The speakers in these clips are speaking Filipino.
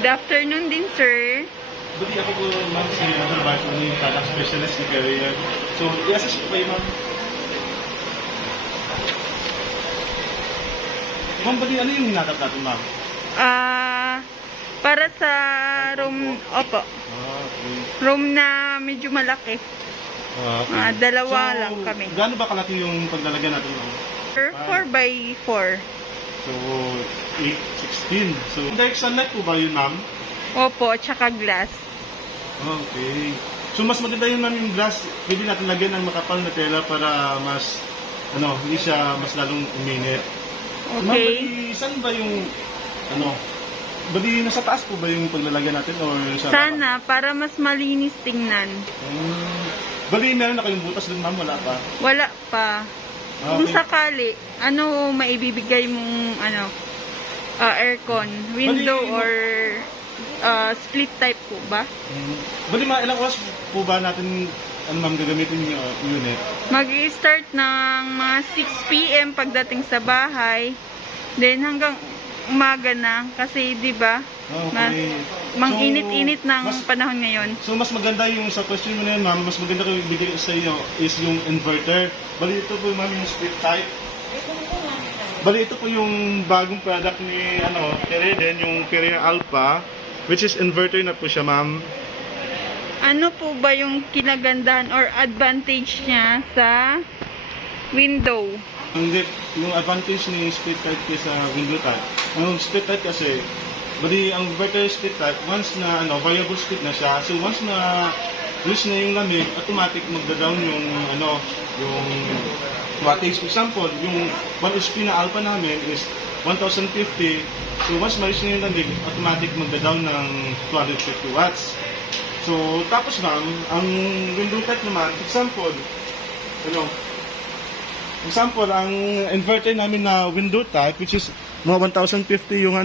Good afternoon din, sir. Buti ako po, ma'am, si Roberto, yung product specialist ni Imperial. So, i-assess ko kayo, ma'am. Ma'am, buti ano yung natap natin, ma'am? Para sa room, opo. Okay. Room na medyo malaki. Okay. Dalawa lang kami. Gaano ba kalaki yung paglalagyan natin, ma'am? 4x4. So, 8, 16. So, direct sunlight po ba yun, ma'am? Opo, tsaka glass. Okay. So, mas maganda yun, ma'am, yung glass. Pwede natin lagyan ng makapal na tela para mas, hindi siya mas lalong uminit. Okay. Ma'am, bali, saan ba yung, bali, nasa taas po ba yung paglalagyan natin? Or sa Sana, para mas malinis tingnan. Bali, meron na kayong butas dun, ma'am? Wala pa? Wala pa. Okay. Kung sakali, ano maibibigay mong, aircon? Window Bali, or split type po ba? Bali, ilang oras po ba natin, ma'am, gagamitin yung unit? Mag-i-start ng mga 6 PM pagdating sa bahay. Then hanggang umaga na kasi 'di ba? Okay. Mang-init-init ng mas, panahon ngayon. So, mas maganda yung sa question mo na yun, ma'am, mas maganda ko ibigay sa iyo is yung inverter. Bali, ito po, ma'am, yung split type. Bali, ito po yung bagong product ni, Kereden, yung Imperial Alpha, which is inverter na po siya, ma'am. Ano po ba yung kinagandahan or advantage niya sa window? Yung advantage ni split type kaysa window type. Ang split type kasi, bali, ang inverter split type, once na, variable split na siya, so once na lose na yung lamig, automatic magda-down yung, yung wattage. For example, yung 1 HP na alpha namin is 1050. So once ma-lose na yung lamig, automatic magda-down ng 250 watts. So, tapos ma'am, ang window type naman, for example, ang inverter namin na window type, which is mga 1050 yung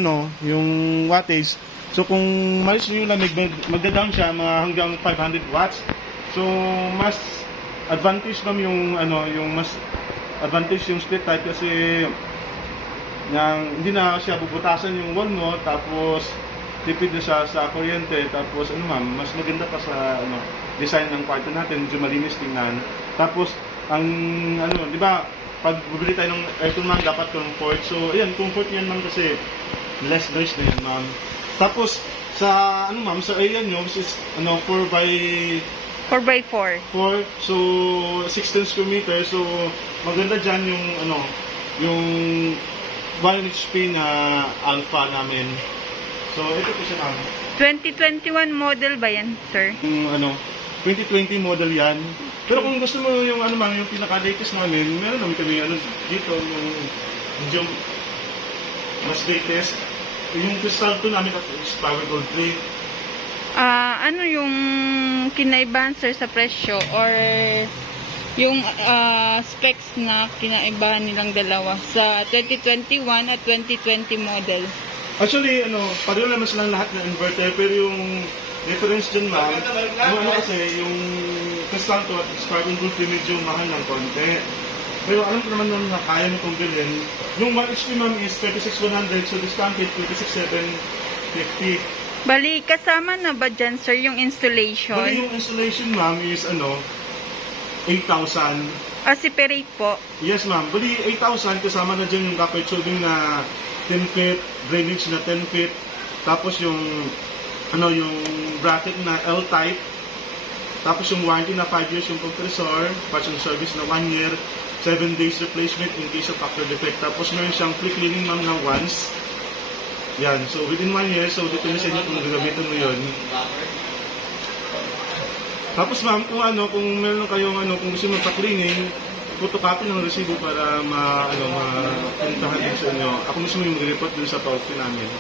yung wattage. So kung malis yung lamig, magda-down siya mga hanggang 500 watts. So mas advantage ma'am yung yung mas advantage yung split type kasi hindi na siya bubutasan yung wall mo, tapos tipid na siya sa kuryente, tapos ma'am, mas maganda pa sa design ng kwarto natin, medyo malinis tingnan. Tapos ang di ba, pag bibili tayo ng aircon, ma'am, dapat comfort. So ayan, comfort yan, ma'am, kasi less noise na yan, ma'am. Tapos sa ma'am, sa area nyo, which is 4x4. So 16 square meters. So maganda diyan yung yung 1 HP na alpha namin. So ito po siya, ma'am. 2021 model ba yan, sir? Yung 2020 model yan. Pero kung gusto mo yung yung pinaka-latest namin, meron naman kami dito yung medyo mas latest. Yung crystal 2 namin is Power Gold 3. Ano yung kinaibahan, sir, sa presyo or yung specs na kinaibahan nilang dalawa sa 2021 at 2020 model? Actually, pareho naman silang lahat ng inverter, pero yung difference dyan, ma'am, kasi yung crystal 2 at Power Gold 3 medyo mahal ng konti. Pero alam ko naman na kaya mo itong bilhin. Yung 1 HP, ma'am, is 36,100, so discounted 26,750. Bali, kasama na ba dyan, sir, yung installation? Bali, yung installation, ma'am, is 8,000. Separate po? Yes, ma'am. Bali, 8,000, kasama na dyan yung copper tubing na 10 feet, drainage na 10 feet, tapos yung yung bracket na L-type, tapos yung warranty na 5 years yung compressor, parts and service na 1 year, 7 days replacement in case of factory defect. Tapos meron siyang free cleaning, ma'am, na once. Yan, so within 1 year, so dito na sa inyo kung gagamitin mo yun. Tapos ma'am, kung meron kayong kung gusto mo pa-cleaning, photocopy ng resibo para ma-puntahan din sa inyo. Ako mismo yung mag-report dun sa policy namin.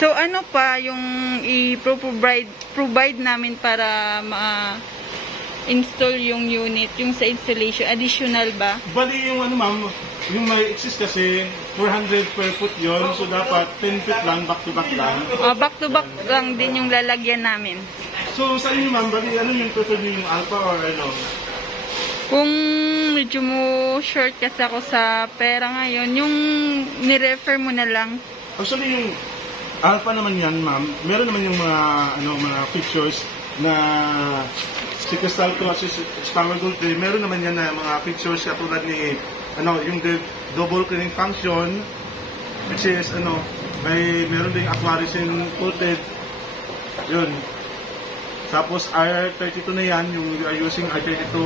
So ano pa yung i-provide namin para ma-install yung unit, yung sa installation, additional ba? Bali yung ma'am, yung may exist kasi 400 per foot yon, so dapat 10 feet lang, back to back lang. Back to back lang din yung lalagyan namin. So sa inyo, ma'am, bali yung prefer niyo, yung alpha or Kung medyo short kasi ako sa pera ngayon, yung nirefer mo na lang. Actually, yung Alpha naman yan, ma'am. Meron naman yung mga features na si Crystal Cross, Power Gold 3, meron naman yan na mga features katulad ni yung double cleaning function, which is meron ding aquarium coated. Yun. Tapos R32 na yan, yung we are using R32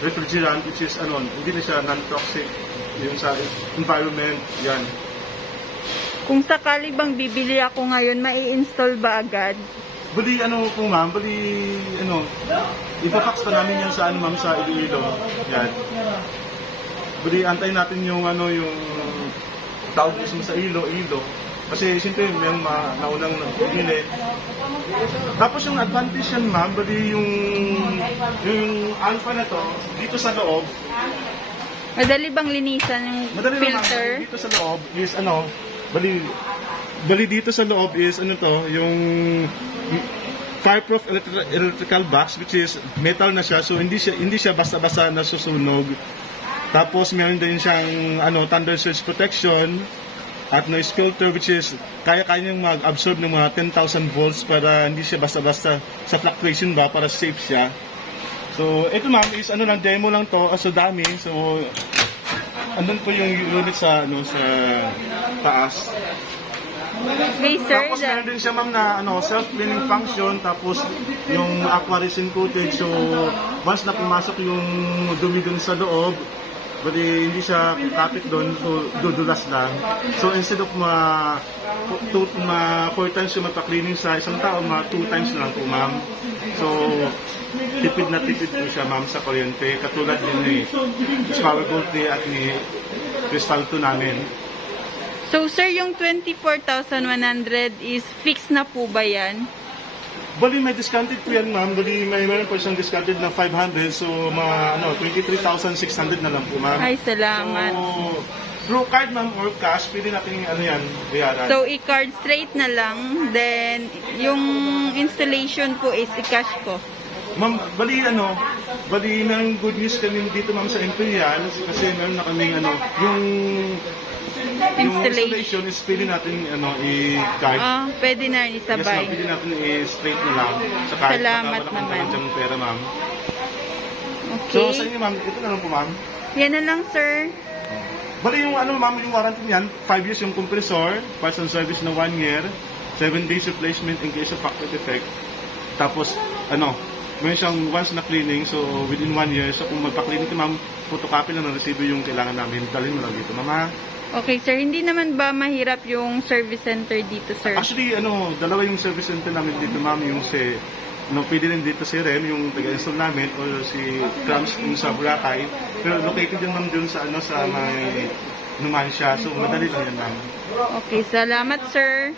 refrigerant, which is hindi na siya non-toxic yung sa environment. Yan. Kung sakali bang bibili ako ngayon, mai-install ba agad? Bali po ma'am, ipafax pa namin yan sa ma'am sa Iloilo. Yan. Bali antayin natin yung yung tawag mismo sa Iloilo. Kasi siyempre may naunang bumili. Tapos yung advantage yan ma'am, bali yung alpha na to, dito sa loob. Madali bang linisan yung Madali filter? Naman, dito sa loob is bali dito sa loob is yung fireproof electrical box, which is metal na siya, so hindi siya basta-basta nasusunog. Tapos meron din siyang thunder surge protection at noise filter, which is kaya niyang mag-absorb ng mga 10,000 volts para hindi siya basta-basta sa fluctuation ba, para safe siya. So ito ma'am is lang, demo lang to, so dami. So andun po yung unit sa sa taas. Okay, sir. Tapos meron din siya ma'am na self-cleaning function, tapos yung aquarium coated, so once na pumasok yung dumi dun sa loob, bali hindi siya kapit doon, so dudulas lang. So instead of 4 times yung mapa-cleaning sa isang tao, 2 times na lang po ma'am. So tipid na tipid po siya ma'am sa kuryente, katulad din ni Power Gold 3 at ni Crystal 2 namin. So, sir, yung 24,100 is fixed na po ba yan? Bali, may discounted po yan, ma'am. Bali, meron po siyang discounted na 500. So, 23,600 na lang po, ma'am. Ay, salamat. So, through card, ma'am, or cash, pwede natin yan, bayaran. So, i-card straight na lang. Then, yung installation po is i-cash ko. Ma'am, bali, meron good news kami dito, ma'am, sa Imperial. Kasi meron na kaming, yung installation is pwede natin i-card. Pwede na rin Yes, ma'am, isabay. pwede natin i-straight na lang sa card. Salamat Wala naman. kang talagang pera, ma'am. Okay. So, sa inyo, ma'am, ito na lang po, ma'am. Yan na lang, sir. Bali yung ma'am, yung warranty niyan, 5 years yung compressor, parts and service na 1 year, 7 days replacement in case of factory defect. Tapos, meron siyang once na cleaning, so within 1 year, so kung magpa-cleaning ka, ma'am, photocopy lang ng resibo yung kailangan namin. Dalhin mo lang dito, ma'am. Okay, sir. Hindi naman ba mahirap yung service center dito, sir? Actually, dalawa yung service center namin dito, ma'am, yung pwede rin dito si Rem, yung taga-install namin, o si Krams, yung sa Boracay. Pero located din, ma'am, dun sa may Numancia. So, madali lang yan, ma'am. Okay, salamat, sir.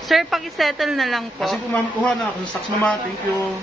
Sir, pakisettle na lang po. Kasi po, ma'am, kuha na ako sa stocks, mama. Thank you.